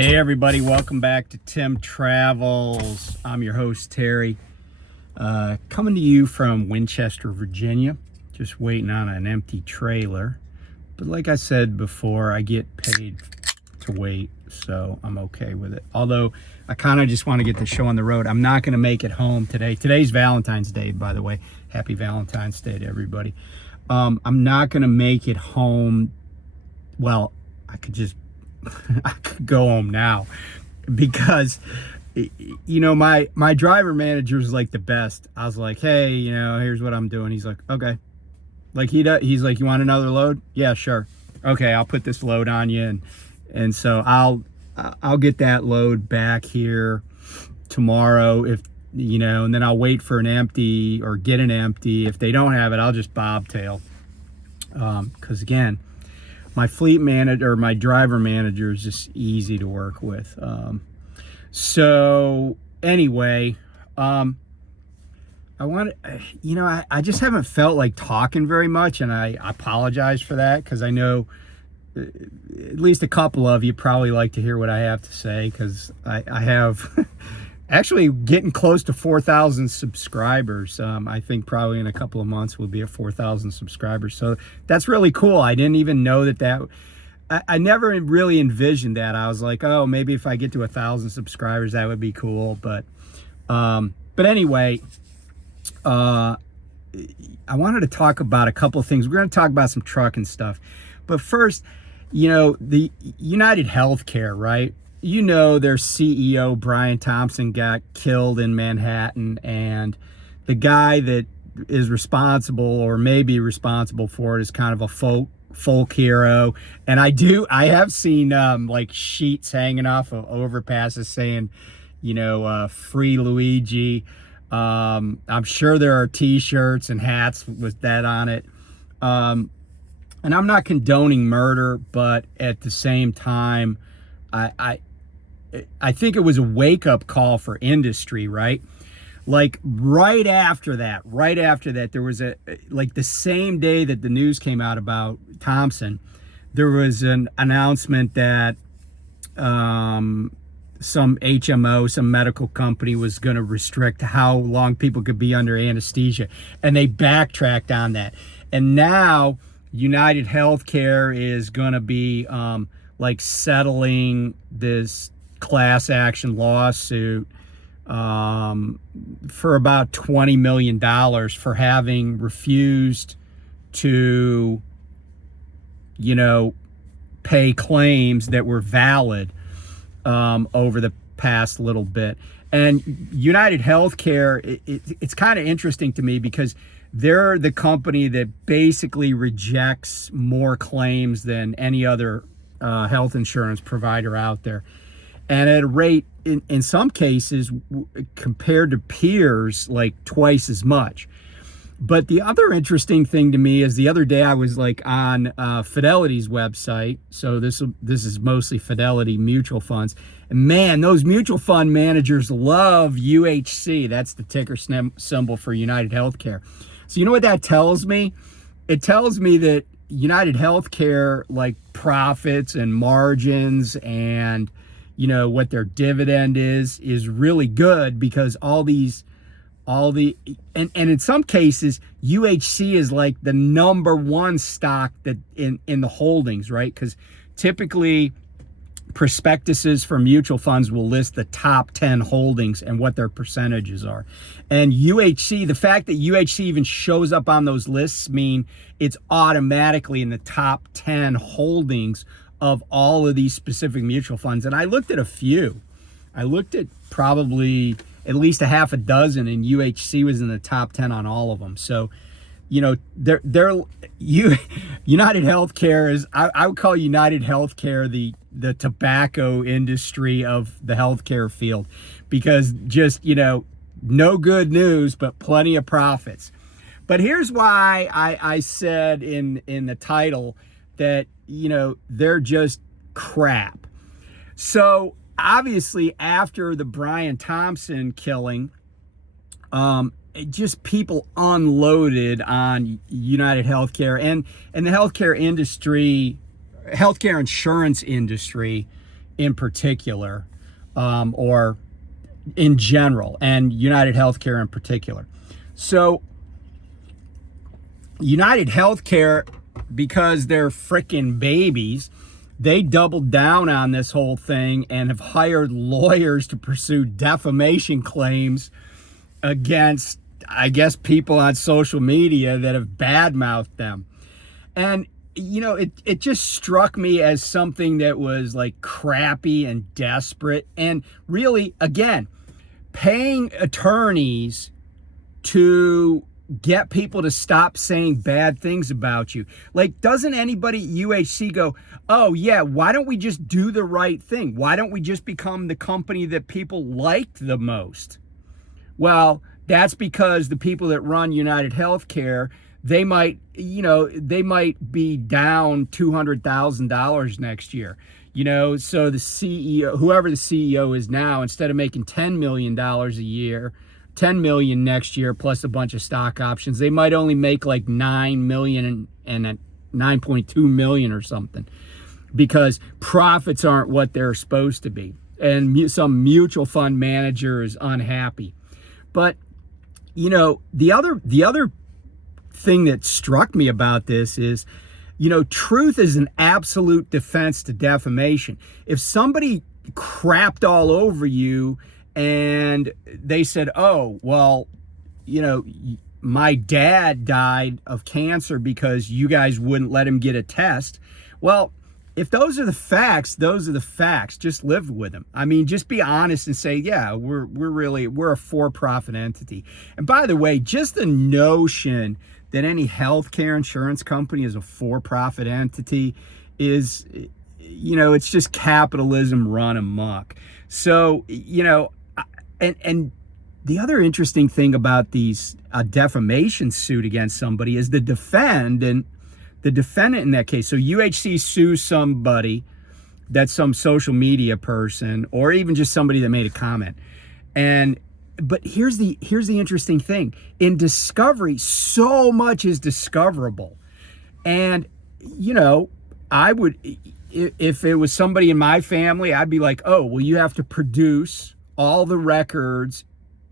Hey everybody, welcome back to Tim Travels. I'm your host Terry, coming to you from Winchester, Virginia. Just waiting on an empty trailer, but like I said before, I get paid to wait, so I'm okay with it. Although I kind of just want to get the show on the road. I'm not going to make it home today. Today's Valentine's Day, by the way. Happy Valentine's Day to everybody. I'm not going to make it home. Well, I could go home now, because my driver manager is like the best. I was like, hey, here's what I'm doing. He's like, okay. Like he's like, you want another load? Yeah, sure. Okay, I'll put this load on you, and so I'll get that load back here tomorrow, if and then I'll wait for an empty or get an empty. If they don't have it, I'll just bobtail, because again, my fleet manager, or my driver manager, is just easy to work with. So anyway, I just haven't felt like talking very much, and I apologize for that, because I know at least a couple of you probably like to hear what I have to say, because I have actually getting close to 4,000 subscribers. I think probably in a couple of months we'll be at 4,000 subscribers. So that's really cool. I didn't even know that I never really envisioned that. I was like, oh, maybe if I get to 1,000 subscribers, that would be cool. But anyway, I wanted to talk about a couple of things. We're going to talk about some trucking stuff. But first, the UnitedHealthcare, right? Their CEO, Brian Thompson, got killed in Manhattan, and the guy that is responsible, or maybe responsible for it, is kind of a folk hero. And I have seen like sheets hanging off of overpasses saying, free Luigi. I'm sure there are t-shirts and hats with that on it. And I'm not condoning murder, but at the same time, I think it was a wake-up call for industry, right? Like right after that, there was the same day that the news came out about Thompson, there was an announcement that some HMO, some medical company, was going to restrict how long people could be under anesthesia, and they backtracked on that. And now UnitedHealthcare is going to be settling this class action lawsuit for about $20 million for having refused to pay claims that were valid over the past little bit. And UnitedHealthcare, it's kind of interesting to me, because they're the company that basically rejects more claims than any other health insurance provider out there, and at a rate in some cases compared to peers like twice as much. But the other interesting thing to me is, the other day I was on Fidelity's website. So this is mostly Fidelity mutual funds, and man, those mutual fund managers love UHC. That's the ticker symbol for UnitedHealthcare. So you know what that tells me? It tells me that UnitedHealthcare, profits and margins and what their dividend is really good, because and in some cases UHC is like the number one stock that in the holdings, right? Because typically prospectuses for mutual funds will list the top 10 holdings and what their percentages are. And UHC, the fact that UHC even shows up on those lists mean it's automatically in the top 10 holdings of all of these specific mutual funds. And I looked at a few. I looked at probably at least a half a dozen, and UHC was in the top 10 on all of them. So, UnitedHealthcare is, I would call UnitedHealthcare the tobacco industry of the healthcare field, because just, no good news, but plenty of profits. But here's why I said in the title that, they're just crap. So obviously after the Brian Thompson killing, just people unloaded on UnitedHealthcare and the healthcare industry, healthcare insurance industry in particular, or in general, and UnitedHealthcare in particular. So UnitedHealthcare, because they're frickin' babies, they doubled down on this whole thing and have hired lawyers to pursue defamation claims against, I guess, people on social media that have badmouthed them. And, it just struck me as something that was like crappy and desperate. And really, again, paying attorneys to get people to stop saying bad things about you. Like, doesn't anybody at UHC go, oh yeah, why don't we just do the right thing? Why don't we just become the company that people like the most? Well, that's because the people that run UnitedHealthcare, they might be down $200,000 next year. So the CEO, whoever the CEO is now, instead of making $10 million a year, 10 million next year plus a bunch of stock options, they might only make like 9 million and 9.2 million or something, because profits aren't what they're supposed to be, and some mutual fund manager is unhappy. But the other thing that struck me about this is, truth is an absolute defense to defamation. If somebody crapped all over you and they said, oh, well, my dad died of cancer because you guys wouldn't let him get a test. Well, if those are the facts, those are the facts. Just live with them. I mean, just be honest and say, yeah, we're a for-profit entity. And by the way, just the notion that any healthcare insurance company is a for-profit entity is, it's just capitalism run amok. So, and the other interesting thing about these defamation suit against somebody is the defendant in that case. So UHC sues somebody that's some social media person, or even just somebody that made a comment. But here's the interesting thing. In discovery, so much is discoverable. And, I would, if it was somebody in my family, I'd be like, oh, well, you have to produce all the records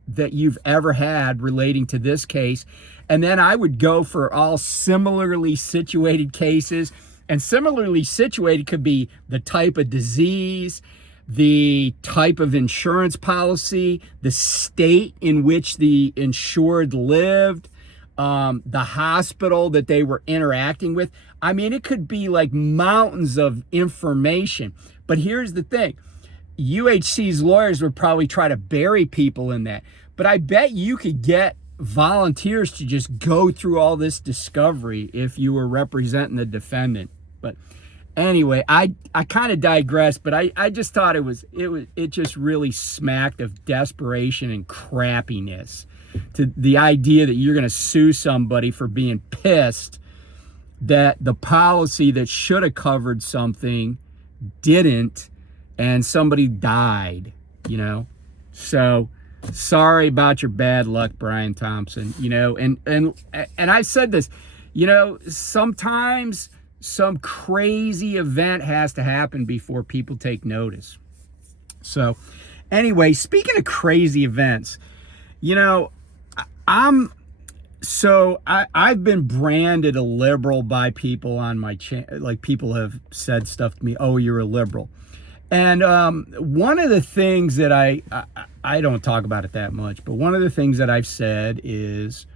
that you've ever had relating to this case. And then I would go for all similarly situated cases. And similarly situated could be the type of disease, the type of insurance policy, the state in which the insured lived, the hospital that they were interacting with. I mean, it could be like mountains of information. But here's the thing. UHC's lawyers would probably try to bury people in that. But I bet you could get volunteers to just go through all this discovery if you were representing the defendant. But anyway, I kind of digress, but I just thought it just really smacked of desperation and crappiness, to the idea that you're going to sue somebody for being pissed that the policy that should have covered something didn't, and somebody died, So sorry about your bad luck, Brian Thompson, and I said this, sometimes some crazy event has to happen before people take notice. So anyway, speaking of crazy events, I've been branded a liberal by people on my channel. Like, people have said stuff to me, oh, you're a liberal. And one of the things that I don't talk about it that much, but one of the things that I've said is,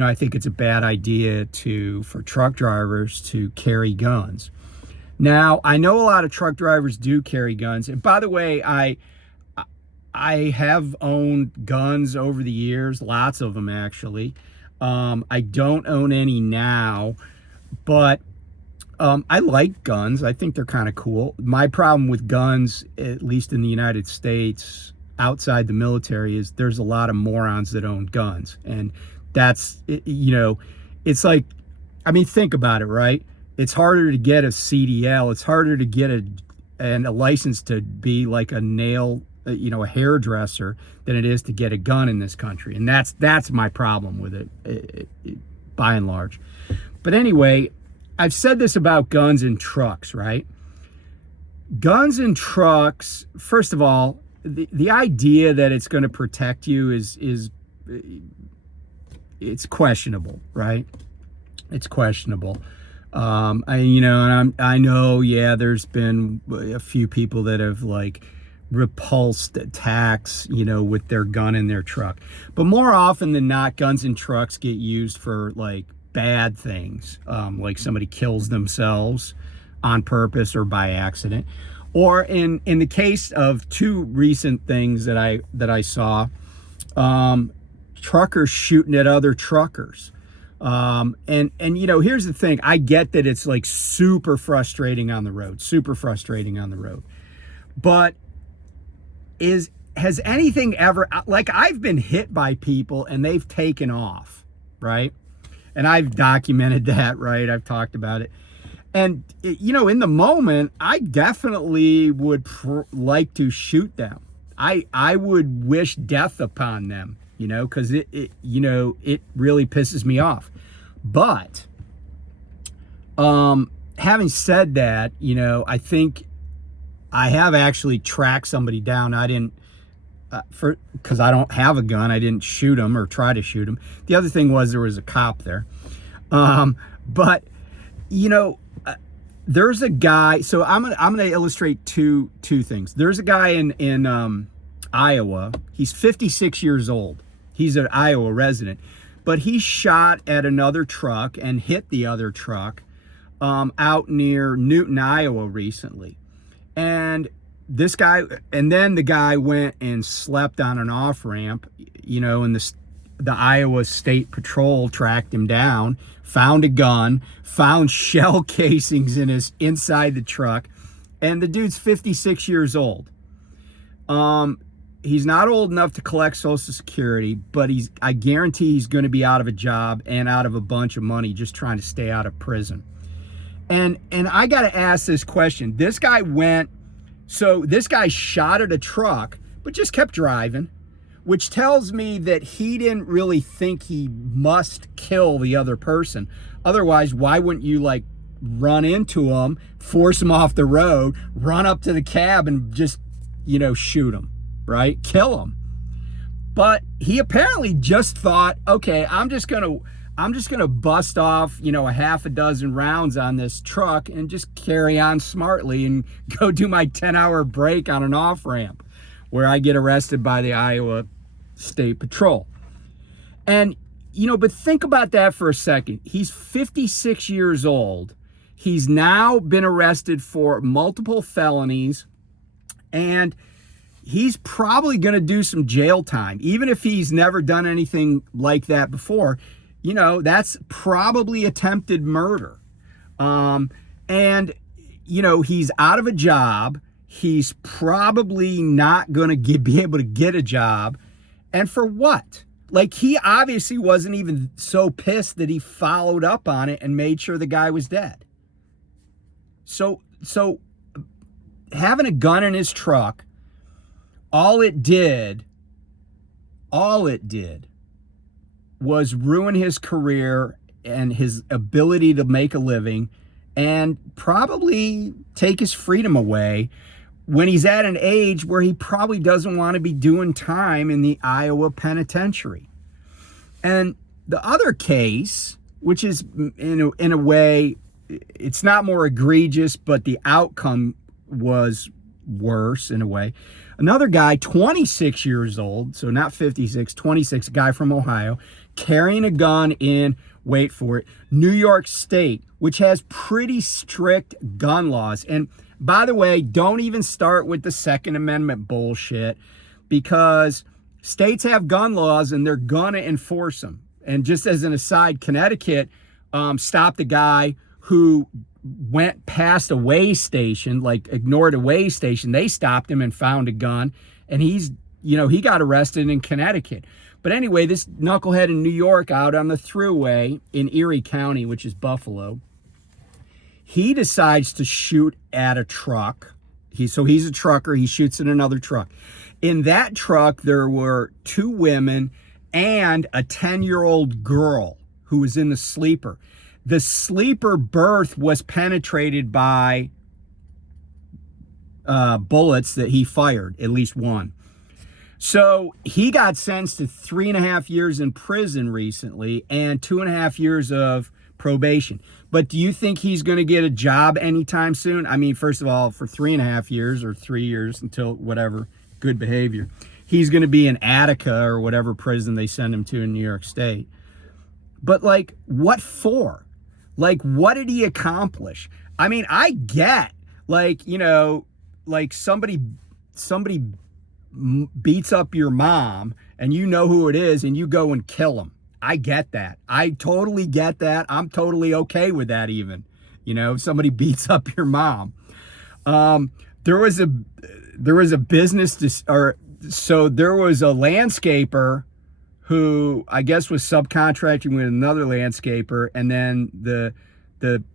I think it's a bad idea for truck drivers to carry guns. Now, I know a lot of truck drivers do carry guns. And by the way, I have owned guns over the years, lots of them actually. I don't own any now, but I like guns. I think they're kind of cool. My problem with guns, at least in the United States, outside the military, is there's a lot of morons that own guns. And that's, it's like, think about it, right? It's harder to get a CDL. It's harder to get a license to be like a hairdresser than it is to get a gun in this country. And that's my problem with it, by and large. But anyway, I've said this about guns and trucks, right? Guns and trucks, first of all, the idea that it's going to protect you is it's questionable, right? It's questionable. I know, yeah, there's been a few people that have like repulsed attacks, with their gun in their truck. But more often than not, guns and trucks get used for like bad things, like somebody kills themselves on purpose or by accident. Or in the case of two recent things that I saw, truckers shooting at other truckers. Here's the thing. I get that it's like super frustrating on the road. But has anything ever, like, I've been hit by people and they've taken off, right? And I've documented that, right? I've talked about it. And, in the moment, I definitely would like to shoot them. I would wish death upon them, because it really pisses me off. But having said that, I think I have actually tracked somebody down. I didn't, because I don't have a gun, I didn't shoot him or try to shoot him. The other thing was there was a cop there. But there's a guy. So I'm gonna illustrate two things. There's a guy in Iowa. He's 56 years old. He's an Iowa resident, but he shot at another truck and hit the other truck out near Newton, Iowa recently. And then the guy went and slept on an off ramp, and the Iowa State Patrol tracked him down, found a gun, found shell casings inside the truck, and the dude's 56 years old. He's not old enough to collect Social Security, but I guarantee he's going to be out of a job and out of a bunch of money just trying to stay out of prison. And I got to ask this question. This guy shot at a truck, but just kept driving, which tells me that he didn't really think he must kill the other person. Otherwise, why wouldn't you like run into him, force him off the road, run up to the cab and just, shoot him, right? Kill him. But he apparently just thought, okay, I'm just gonna bust off, a half a dozen rounds on this truck and just carry on smartly and go do my 10-hour break on an off-ramp where I get arrested by the Iowa State Patrol. And, but think about that for a second. He's 56 years old. He's now been arrested for multiple felonies, and he's probably going to do some jail time. Even if he's never done anything like that before, that's probably attempted murder. He's out of a job. He's probably not going to be able to get a job. And for what? Like, he obviously wasn't even so pissed that he followed up on it and made sure the guy was dead. So having a gun in his truck, all it did was ruin his career and his ability to make a living and probably take his freedom away when he's at an age where he probably doesn't want to be doing time in the Iowa penitentiary. And the other case, which is in a way, it's not more egregious, but the outcome was worse in a way. Another guy, 26 years old, so not 56, 26, a guy from Ohio, carrying a gun in, wait for it, New York State, which has pretty strict gun laws. And by the way, don't even start with the Second Amendment bullshit, because states have gun laws and they're gonna enforce them. And just as an aside, Connecticut stopped a guy who went past a way station, like ignored a way station. They stopped him and found a gun, and he got arrested in Connecticut. But anyway, this knucklehead in New York, out on the thruway in Erie County, which is Buffalo, he decides to shoot at a truck. He's a trucker. He shoots at another truck. In that truck, there were two women and a 10-year-old girl who was in the sleeper. The sleeper berth was penetrated by bullets that he fired, at least one. So he got sentenced to 3.5 years in prison recently and 2.5 years of probation. But do you think he's going to get a job anytime soon? I mean, first of all, for 3.5 years or 3 years until whatever, good behavior, he's going to be in Attica or whatever prison they send him to in New York State. But like, what for? Like, what did he accomplish? I mean, I get, like, you know, like somebody beats up your mom and you know who it is and you go and kill them. I get that. I totally get that. I'm totally okay with that even. You know, if somebody beats up your mom. There was a business, so there was a landscaper who I guess was subcontracting with another landscaper, and then the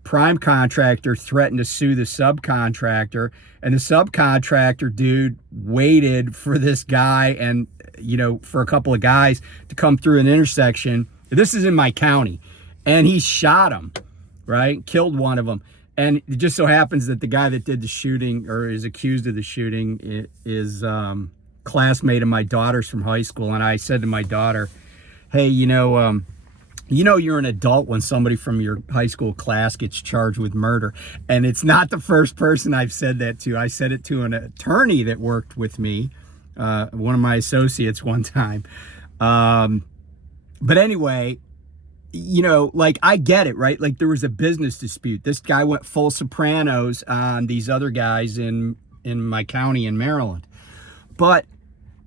prime contractor threatened to sue the subcontractor, and the subcontractor dude waited for this guy and, you know, for a couple of guys to come through an intersection. This is in my county, and he shot him, right? Killed one of them. And it just so happens that the guy that did the shooting or is accused of the shooting is classmate of my daughter's from high school. And I said to my daughter, hey, you know you're an adult when somebody from your high school class gets charged with murder. And it's not the first person I've said that to. I said it to an attorney that worked with me, one of my associates one time. But anyway, you know, like, I get it, right? Like, there was a business dispute. This guy went full Sopranos on these other guys in my county in Maryland. But,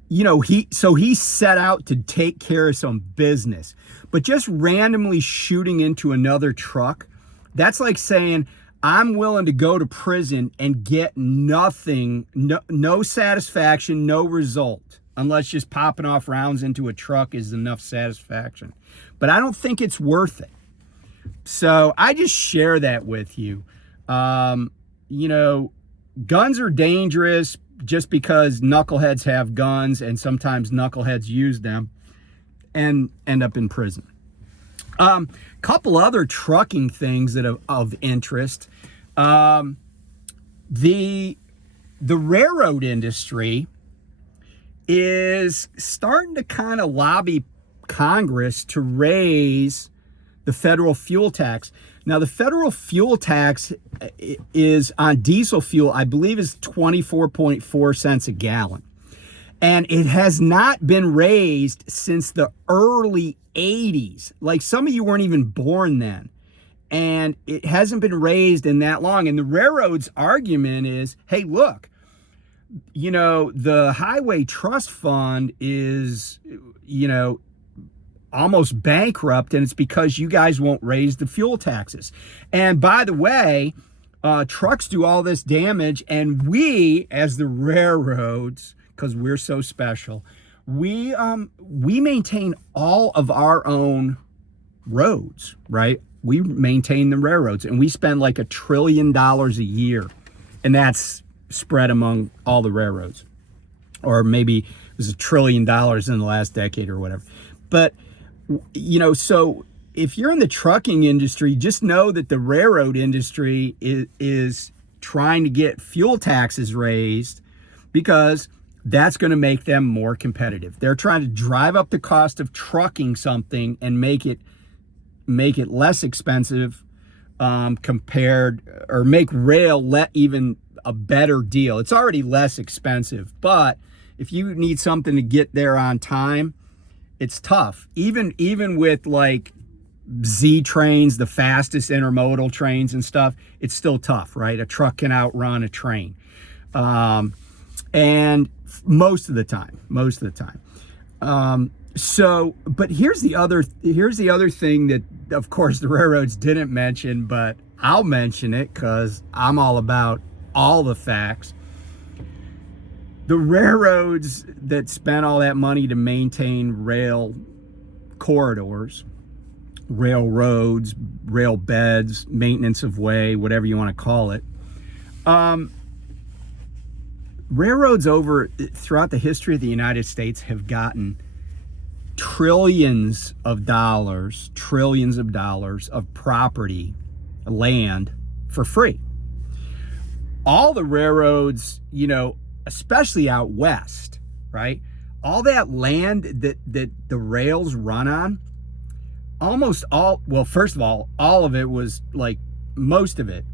you know, he set out to take care of some business. But just randomly shooting into another truck, that's like saying, I'm willing to go to prison and get nothing, no satisfaction, no result, unless just popping off rounds into a truck is enough satisfaction. But I don't think it's worth it. So I just share that with you. You know, guns are dangerous just because knuckleheads have guns, and sometimes knuckleheads use them and end up in prison. Couple other trucking things that are of interest. The railroad industry is starting to kind of lobby Congress to raise the federal fuel tax. Now, the federal fuel tax is on diesel fuel, I believe, is 24.4 cents a gallon. And it has not been raised since the early 80s. Like, some of you weren't even born then. And it hasn't been raised in that long. And the railroad's argument is, hey, look, you know, the Highway Trust Fund is, you know, almost bankrupt, and it's because you guys won't raise the fuel taxes. And by the way, trucks do all this damage, and we, as the railroads, because we're so special, we maintain all of our own roads, right? We maintain the railroads, and we spend like $1 trillion a year, and that's spread among all the railroads. Or maybe it was $1 trillion in the last decade or whatever. But, you know, so if you're in the trucking industry, just know that the railroad industry is trying to get fuel taxes raised because that's going to make them more competitive. They're trying to drive up the cost of trucking something and make it less expensive compared, or make rail even a better deal. It's already less expensive, but if you need something to get there on time, it's tough. Even with like Z trains, the fastest intermodal trains and stuff, it's still tough, right? A truck can outrun a train. And most of the time. But here's the other thing that, of course, the railroads didn't mention, but I'll mention it because I'm all about all the facts. The railroads that spent all that money to maintain rail corridors, railroads, rail beds, maintenance of way, whatever you want to call it, railroads throughout the history of the United States have gotten trillions of dollars of property, land, for free. all the railroads, especially out west, right? All that land that the rails run on, almost all, well, first of all of it was like, most of it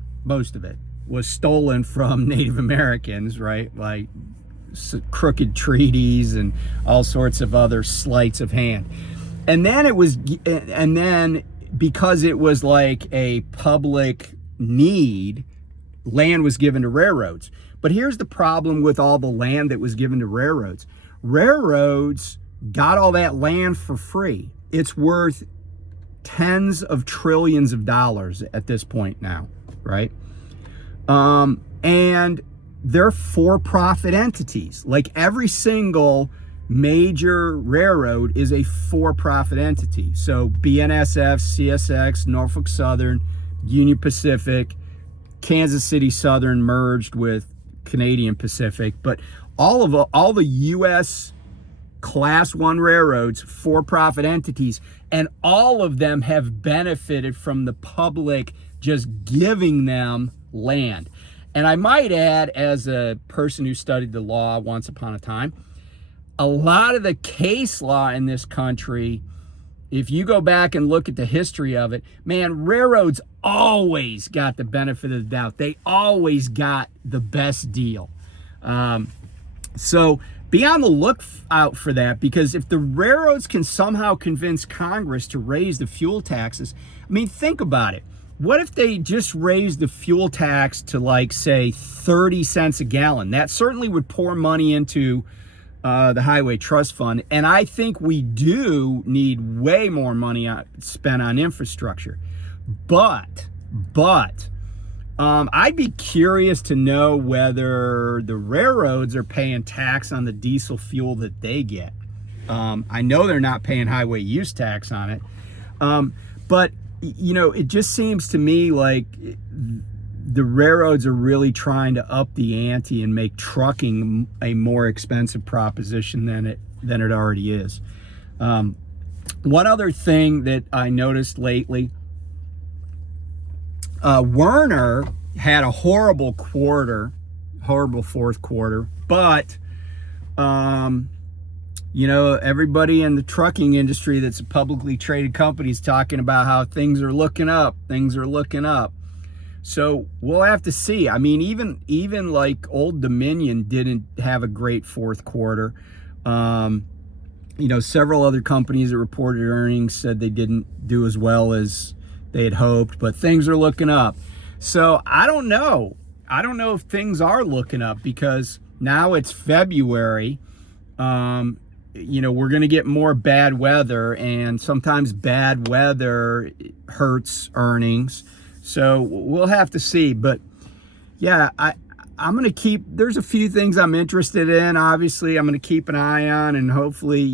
was stolen from Native Americans, right? Like crooked treaties and all sorts of other sleights of hand. And then because it was like a public need, land was given to railroads. But here's the problem with all the land that was given to railroads. Railroads got all that land for free. It's worth tens of trillions of dollars at this point now, right? And they're for-profit entities. Like every single major railroad is a for-profit entity. So BNSF, CSX, Norfolk Southern, Union Pacific, Kansas City Southern merged with Canadian Pacific, but all the U.S. Class 1 railroads, for-profit entities, and all of them have benefited from the public just giving them land. And I might add, as a person who studied the law once upon a time, a lot of the case law in this country, if you go back and look at the history of it, man, railroads always got the benefit of the doubt. They always got the best deal. So be on the lookout for that, because if the railroads can somehow convince Congress to raise the fuel taxes, I mean, think about it. What if they just raised the fuel tax to, like, say, 30 cents a gallon? That certainly would pour money into the Highway Trust Fund. And I think we do need way more money spent on infrastructure. But I'd be curious to know whether the railroads are paying tax on the diesel fuel that they get. I know they're not paying highway use tax on it. But, it just seems to me like the railroads are really trying to up the ante and make trucking a more expensive proposition than it already is. One other thing that I noticed lately, Werner had a horrible fourth quarter, but everybody in the trucking industry that's a publicly traded company is talking about how things are looking up. So we'll have to see. I mean, even like Old Dominion didn't have a great fourth quarter. Several other companies that reported earnings said they didn't do as well as they had hoped, but things are looking up. So I don't know if things are looking up, because now it's February. We're going to get more bad weather, and sometimes bad weather hurts earnings. So we'll have to see. But yeah, I'm going to there's a few things I'm interested in. Obviously, I'm going to keep an eye on and hopefully,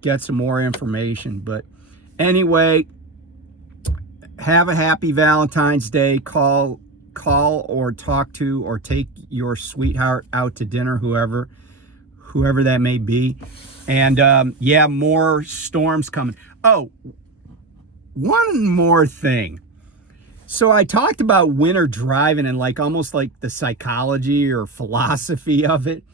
get some more information. But anyway, have a happy Valentine's Day. Call or talk to or take your sweetheart out to dinner, whoever that may be. And more storms coming. Oh, one more thing. So I talked about winter driving and almost like the psychology or philosophy of it.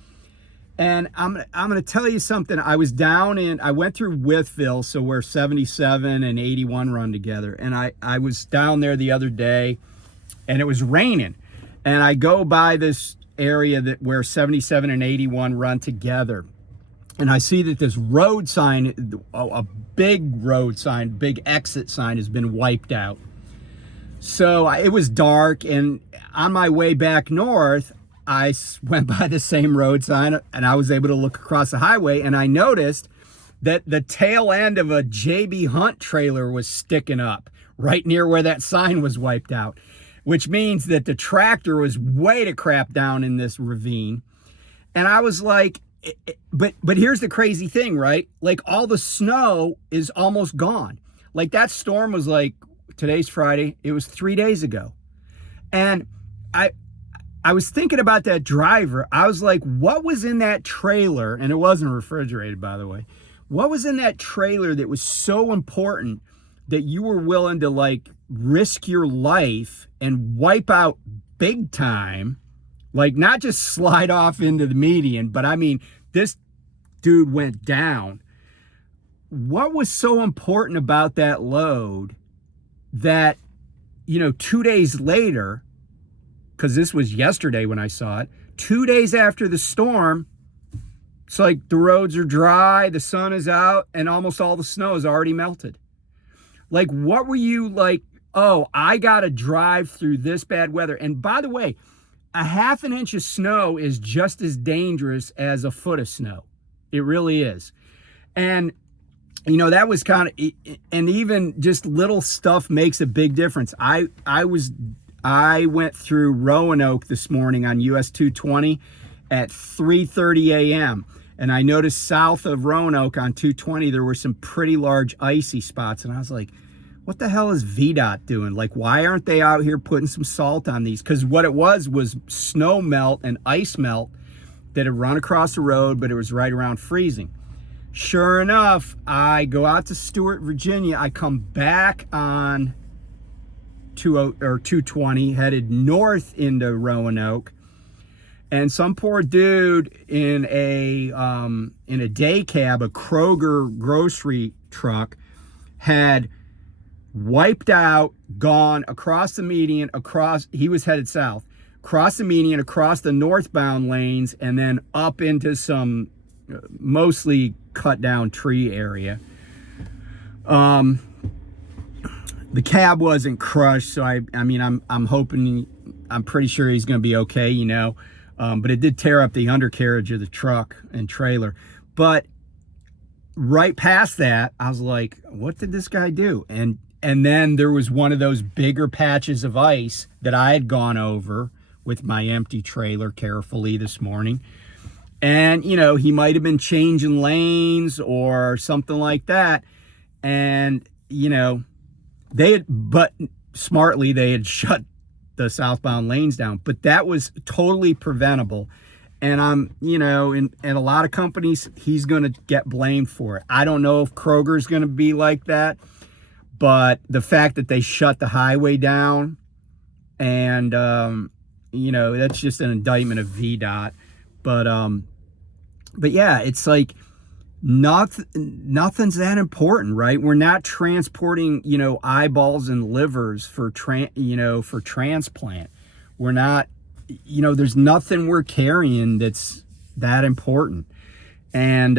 And I'm going to tell you something. I went through Wytheville, so where 77 and 81 run together. And I was down there the other day, and it was raining. And I go by this area where 77 and 81 run together. And I see that this road sign, a big road sign, big exit sign, has been wiped out. So it was dark, and on my way back north, I went by the same road sign, and I was able to look across the highway, and I noticed that the tail end of a JB Hunt trailer was sticking up right near where that sign was wiped out, which means that the tractor was way to crap down in this ravine. And I was like, but here's the crazy thing, right? Like, all the snow is almost gone. Like, that storm was like, today's Friday, it was 3 days ago. And I was thinking about that driver. I was like, what was in that trailer? And it wasn't refrigerated, by the way. What was in that trailer that was so important that you were willing to risk your life and wipe out big time Like, not just slide off into the median, but I mean, this dude went down. What was so important about that load that, 2 days later, because this was yesterday when I saw it, 2 days after the storm, it's like the roads are dry, the sun is out, and almost all the snow is already melted. Like, what were you like, oh, I got to drive through this bad weather? And by the way, a half an inch of snow is just as dangerous as a foot of snow. It really is. And, that was kind of, and even just little stuff makes a big difference. I went through Roanoke this morning on US 220 at 3:30 a.m. And I noticed south of Roanoke on 220, there were some pretty large icy spots. And I was like, what the hell is VDOT doing? Like, why aren't they out here putting some salt on these? Because what it was snow melt and ice melt that had run across the road, but it was right around freezing. Sure enough, I go out to Stewart, Virginia. I come back on 220, headed north into Roanoke. And some poor dude in a day cab, a Kroger grocery truck, had wiped out, gone across the median, he was headed south, across the median, across the northbound lanes, and then up into some mostly cut down tree area. The cab wasn't crushed, so I'm hoping, I'm pretty sure he's going to be okay, but it did tear up the undercarriage of the truck and trailer. But right past that, I was like, what did this guy do? And then there was one of those bigger patches of ice that I had gone over with my empty trailer carefully this morning. And, he might have been changing lanes or something like that. And, but smartly, they had shut the southbound lanes down. But that was totally preventable. And in a lot of companies, he's going to get blamed for it. I don't know if Kroger's going to be like that. But the fact that they shut the highway down and, that's just an indictment of VDOT. But yeah, it's like nothing's that important, right? We're not transporting, eyeballs and livers for transplant. We're not, there's nothing we're carrying that's that important. And,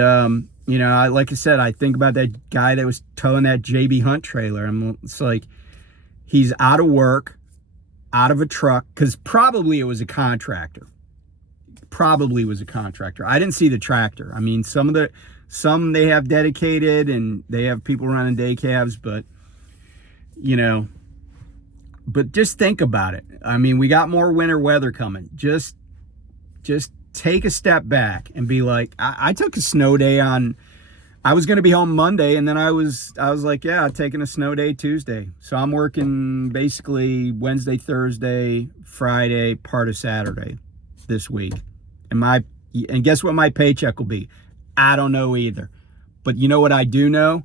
like I said, I think about that guy that was towing that JB Hunt trailer. It's like, he's out of work, out of a truck, because probably it was a contractor. I didn't see the tractor. I mean, some they have dedicated and they have people running day cabs, but just think about it. I mean, we got more winter weather coming. Just take a step back and be like, I took a snow day I was going to be home Monday, and then I was like, yeah, I'm taking a snow day Tuesday. So I'm working basically Wednesday, Thursday, Friday, part of Saturday this week. And guess what my paycheck will be? I don't know either. But you know what I do know?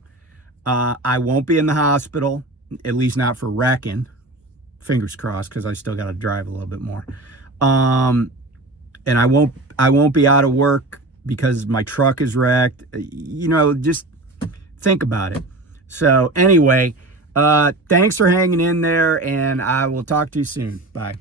I won't be in the hospital, at least not for wrecking. Fingers crossed, because I still got to drive a little bit more. And I won't be out of work because my truck is wrecked. Just think about it. So anyway, thanks for hanging in there, and I will talk to you soon. Bye.